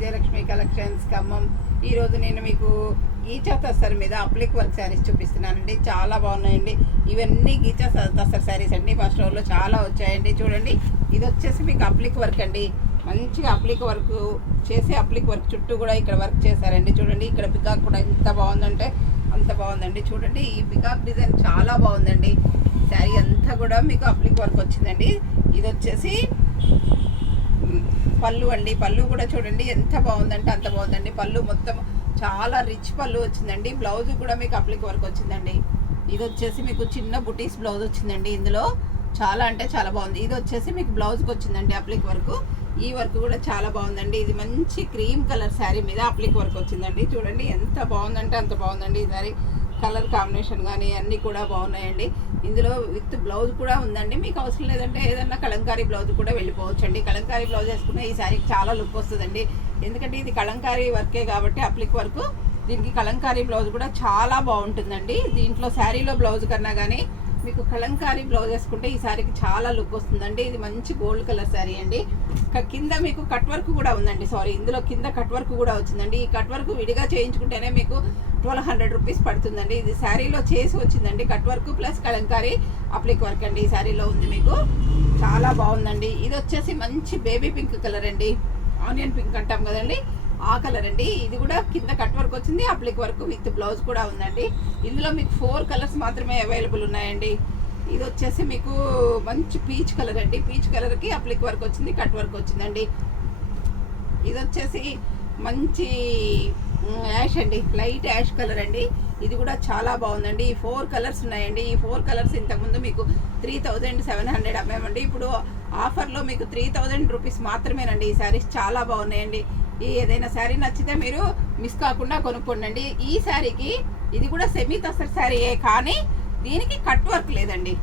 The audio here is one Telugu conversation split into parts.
విజయలక్ష్మి కలెక్షన్స్ ఖమ్మం. ఈరోజు నేను మీకు గీచా తస్సర్ మీద అప్లిక్ వర్క్ శారీస్ చూపిస్తున్నానండి. చాలా బాగున్నాయండి. ఇవన్నీ గీచా తస్సర్ శారీస్ అండి. మా స్టోర్లో చాలా వచ్చాయండి. చూడండి, ఇది వచ్చేసి మీకు అప్లిక్ వర్క్ అండి. మంచిగా అప్లిక్ వర్క్ చేసి అప్లిక్ వర్క్ చుట్టూ కూడా ఇక్కడ వర్క్ చేశారండి. చూడండి, ఇక్కడ పికాక్ కూడా ఎంత బాగుందంటే అంత బాగుందండి. చూడండి, ఈ పికాక్ డిజైన్ చాలా బాగుందండి. శారీ అంతా కూడా మీకు అప్లిక్ వర్క్ వచ్చిందండి. ఇది వచ్చేసి పళ్ళు అండి. పళ్ళు కూడా చూడండి ఎంత బాగుందంటే అంత బాగుందండి. పళ్ళు మొత్తం చాలా రిచ్ పళ్ళు వచ్చిందండి. బ్లౌజ్ కూడా మీకు అప్లిక్ వర్క్ వచ్చిందండి. ఇది వచ్చేసి మీకు చిన్న బుటీస్ బ్లౌజ్ వచ్చిందండి. ఇందులో చాలా అంటే చాలా బాగుంది. ఇది వచ్చేసి మీకు బ్లౌజ్కి వచ్చిందండి అప్లిక్ వర్క్. ఈ వర్క్ కూడా చాలా బాగుందండి. ఇది మంచి క్రీమ్ కలర్ శారీ మీద అప్లిక్ వర్క్ వచ్చిందండి. చూడండి ఎంత బాగుందంటే అంత బాగుందండి. ఈ శారీ కలర్ కాంబినేషన్ కానీ అన్నీ కూడా బాగున్నాయండి. ఇందులో విత్ బ్లౌజ్ కూడా ఉందండి. మీకు అవసరం లేదంటే ఏదన్నా కలంకారీ బ్లౌజ్ కూడా వెళ్ళిపోవచ్చు అండి. కలంకారీ బ్లౌజ్ వేసుకునే ఈ శారీకి చాలా లుక్ వస్తుందండి. ఎందుకంటే ఇది కలంకారీ వర్కే కాబట్టి అప్లిక్ వర్క్, దీనికి కలంకారీ బ్లౌజ్ కూడా చాలా బాగుంటుందండి. దీంట్లో శారీలో బ్లౌజ్ కన్నా కానీ మీకు కలంకారీ బ్లౌజ్ వేసుకుంటే ఈ శారీకి చాలా లుక్ వస్తుందండి. ఇది మంచి గోల్డ్ కలర్ శారీ అండి. కింద మీకు కట్ వర్క్ కూడా ఉందండి. ఇందులో కింద కట్ వర్క్ కూడా వచ్చిందండి. ఈ కట్ వర్క్ విడిగా చేయించుకుంటేనే మీకు 1200 రూపీస్ పడుతుందండి. ఇది శారీలో చేసి వచ్చిందండి. Cut work plus Kalamkari అప్లిక్ work అండి ఈ శారీలో ఉంది. మీకు చాలా బాగుందండి. ఇది వచ్చేసి మంచి బేబీ పింక్ కలర్ అండి. ఆనియన్ పింక్ అంటాం కదండి, ఆ కలర్ అండి. ఇది కూడా కింద కట్ వర్క్ వచ్చింది, అప్లిక్ వర్క్ విత్ బ్లౌజ్ కూడా ఉందండి. ఇందులో మీకు 4 కలర్స్ మాత్రమే అవైలబుల్ ఉన్నాయండి. ఇది వచ్చేసి మీకు మంచి పీచ్ కలర్ అండి. పీచ్ కలర్కి అప్లిక్ వర్క్ వచ్చింది, కట్ వర్క్ వచ్చిందండి. ఇది వచ్చేసి మంచి యాష్ అండి, లైట్ యాష్ కలర్ అండి. ఇది కూడా చాలా బాగుందండి. ఈ 4 కలర్స్ ఉన్నాయండి. ఈ 4 కలర్స్ ఇంతకుముందు మీకు 3700 అమ్మామండి. ఇప్పుడు ఆఫర్లో మీకు 3000 రూపీస్ మాత్రమేనండి. ఈ శారీస్ చాలా బాగున్నాయండి. ఈ ఏదైనా శారీ నచ్చితే మీరు మిస్ కాకుండా కొనుక్కోండి. ఈ శారీకి ఇది కూడా సెమీ తస్సర్ శారీయే, కానీ దీనికి కట్ వర్క్ లేదండి.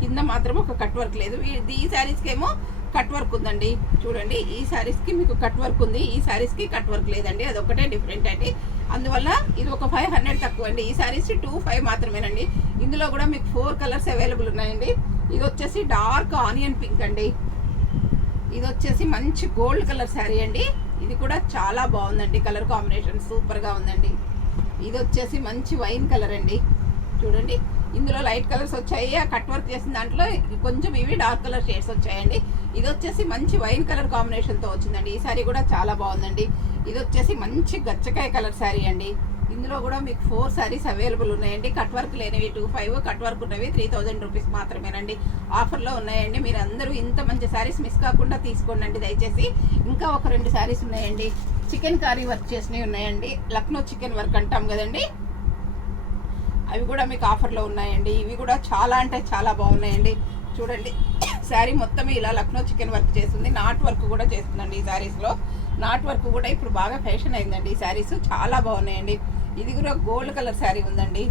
కింద మాత్రం ఒక కట్ వర్క్ లేదు. ఈ శారీస్కి ఏమో కట్ వర్క్ ఉందండి. చూడండి, ఈ శారీస్కి మీకు కట్ వర్క్ ఉంది, ఈ శారీస్కి కట్ వర్క్ లేదండి. అదొకటే డిఫరెంట్ అండి. అందువల్ల ఇది ఒక 500 తక్కువ అండి. ఈ శారీస్ 2500 మాత్రమేనండి. ఇందులో కూడా మీకు 4 కలర్స్ అవైలబుల్ ఉన్నాయండి. ఇది వచ్చేసి డార్క్ ఆనియన్ పింక్ అండి. ఇది వచ్చేసి మంచి గోల్డ్ కలర్ శారీ అండి. ఇది కూడా చాలా బాగుందండి. కలర్ కాంబినేషన్ సూపర్గా ఉందండి. ఇది వచ్చేసి మంచి వైన్ కలర్ అండి. చూడండి, ఇందులో లైట్ కలర్స్ వచ్చాయి. ఆ కట్ వర్క్ చేసిన దాంట్లో కొంచెం ఇవి డార్క్ కలర్ షేడ్స్ వచ్చాయండి. ఇది వచ్చేసి మంచి వైన్ కలర్ కాంబినేషన్తో వచ్చిందండి. ఈ శారీ కూడా చాలా బాగుందండి. ఇది వచ్చేసి మంచి గచ్చకాయ కలర్ శారీ అండి. ఇందులో కూడా మీకు 4 శారీస్ అవైలబుల్ ఉన్నాయండి. కట్ వర్క్ లేనివి 2500, కట్ వర్క్ ఉన్నవి 3000 రూపీస్ మాత్రమేనండి. ఆఫర్లో ఉన్నాయండి. మీరు అందరూ ఇంత మంచి శారీస్ మిస్ కాకుండా తీసుకోండి దయచేసి. ఇంకా ఒక 2 శారీస్ ఉన్నాయండి. చికెన్ కర్రీ వర్క్ చేసినవి ఉన్నాయండి. లక్నో చికెన్ వర్క్ అంటాం కదండి, అవి కూడా మీకు ఆఫర్లో ఉన్నాయండి. ఇవి కూడా చాలా అంటే చాలా బాగున్నాయండి. చూడండి, శారీ మొత్తం ఇలా లక్నో చికెన్ వర్క్ చేస్తుంది. నాట్ వర్క్ కూడా చేస్తుందండి ఈ శారీస్లో. నాట్ వర్క్ కూడా ఇప్పుడు బాగా ఫ్యాషన్ అయిందండి. ఈ శారీస్ చాలా బాగున్నాయండి. ఇది కూడా గోల్డ్ కలర్ శారీ ఉందండి.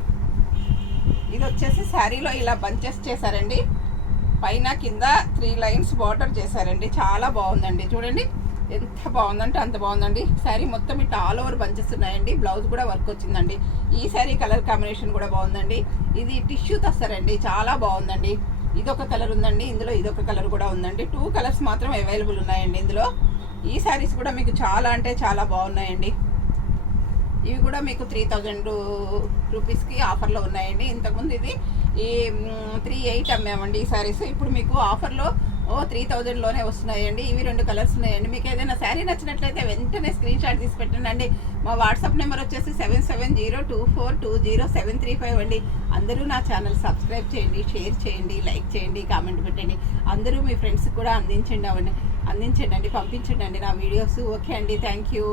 ఇది వచ్చేసి శారీలో ఇలా బంచెస్ చేశారండి. పైన కింద 3 లైన్స్ బార్డర్ చేశారండి. చాలా బాగుందండి. చూడండి ఎంత బాగుందంటే అంత బాగుందండి. శారీ మొత్తం ఇట్లా ఆల్ ఓవర్ బంచెస్ ఉన్నాయండి. బ్లౌజ్ కూడా వర్క్ వచ్చిందండి. ఈ శారీ కలర్ కాంబినేషన్ కూడా బాగుందండి. ఇది టిష్యూ తస్తారండి, చాలా బాగుందండి. ఇదొక కలర్ ఉందండి. ఇందులో ఇదొక కలర్ కూడా ఉందండి. 2 కలర్స్ మాత్రం అవైలబుల్ ఉన్నాయండి ఇందులో. ఈ శారీస్ కూడా మీకు చాలా అంటే చాలా బాగున్నాయండి. ఇవి కూడా మీకు 3000 రూపీస్కి ఆఫర్లో ఉన్నాయండి. ఇంతకుముందు ఇది ఈ 3800 అమ్మామండి ఈ శారీస్. ఇప్పుడు మీకు ఆఫర్లో 3000లోనే వస్తున్నాయండి. ఇవి 2 కలర్స్ ఉన్నాయండి. మీకు ఏదైనా శారీ నచ్చినట్లయితే వెంటనే స్క్రీన్ షాట్ తీసి పెట్టండి. మా వాట్సాప్ నెంబర్ వచ్చేసి 7702242075 అండి. అందరూ నా ఛానల్ సబ్స్క్రైబ్ చేయండి, షేర్ చేయండి, లైక్ చేయండి, కామెంట్ పెట్టండి. అందరూ మీ ఫ్రెండ్స్కి కూడా అందించండి, పంపించండి నా వీడియోస్. ఓకే అండి, థ్యాంక్ యూ.